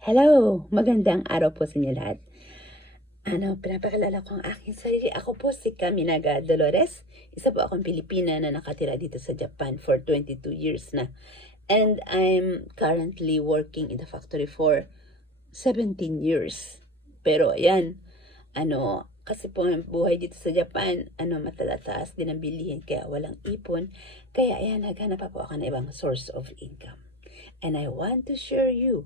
Hello! Magandang araw po sa inyo lahat. Pinapakilala ko ang aking sarili. Ako po si Kaminaga Dolores. Isa po akong Pilipina na nakatira dito sa Japan for 22 years na. And I'm currently working in the factory for 17 years. Pero ayan, kasi po ang buhay dito sa Japan, matataas din ang bilihin kaya walang ipon. Kaya ayan, naghanap pa po ako ng ibang source of income. And I want to share you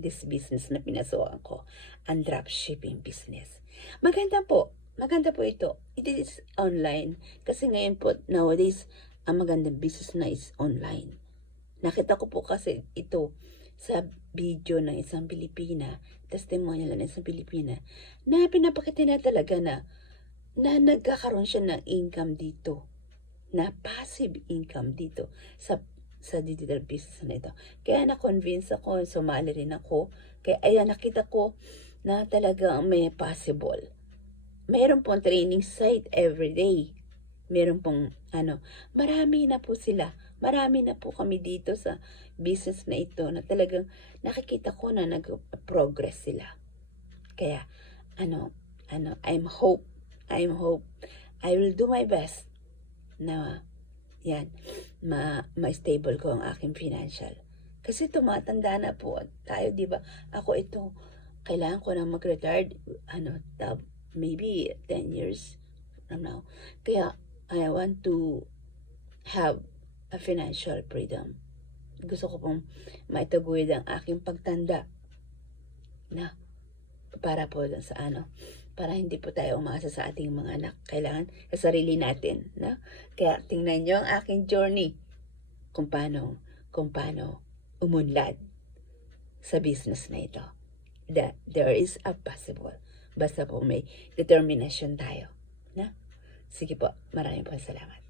this business na pinasukan ko, ang dropshipping business. Maganda po ito. It is online. Kasi ngayon po, nowadays, ang magandang business na is online. Nakita ko po kasi ito sa video ng isang Pilipina, testimonial ng isang Pilipina, na pinapakita na talaga na nagkakaroon siya ng income dito, na passive income dito sa digital business na ito. Kaya na-convince ako, sumali rin ako. Kaya ayan, nakita ko na talagang may possible. Mayroon pong training site every day. Meron pong marami na po sila. Marami na po kami dito sa business na ito na talagang nakikita ko na nag-progress sila. Kaya I'm hope I will do my best na yan, ma-stable ko ang aking financial. Kasi tumatanda na po tayo, di ba? Ako ito, kailangan ko na mag-retire, maybe 10 years from now. Kaya, I want to have a financial freedom. Gusto ko pong maitaguyod ang aking pagtanda na para po sa para hindi po tayo umasa sa ating mga anak. Kailangan sa sarili natin, no? Kaya tingnan nyo ang aking journey kung paano umunlad sa business na ito. That there is a possible. Basta po may determination tayo, no? Sige po, maraming po salamat.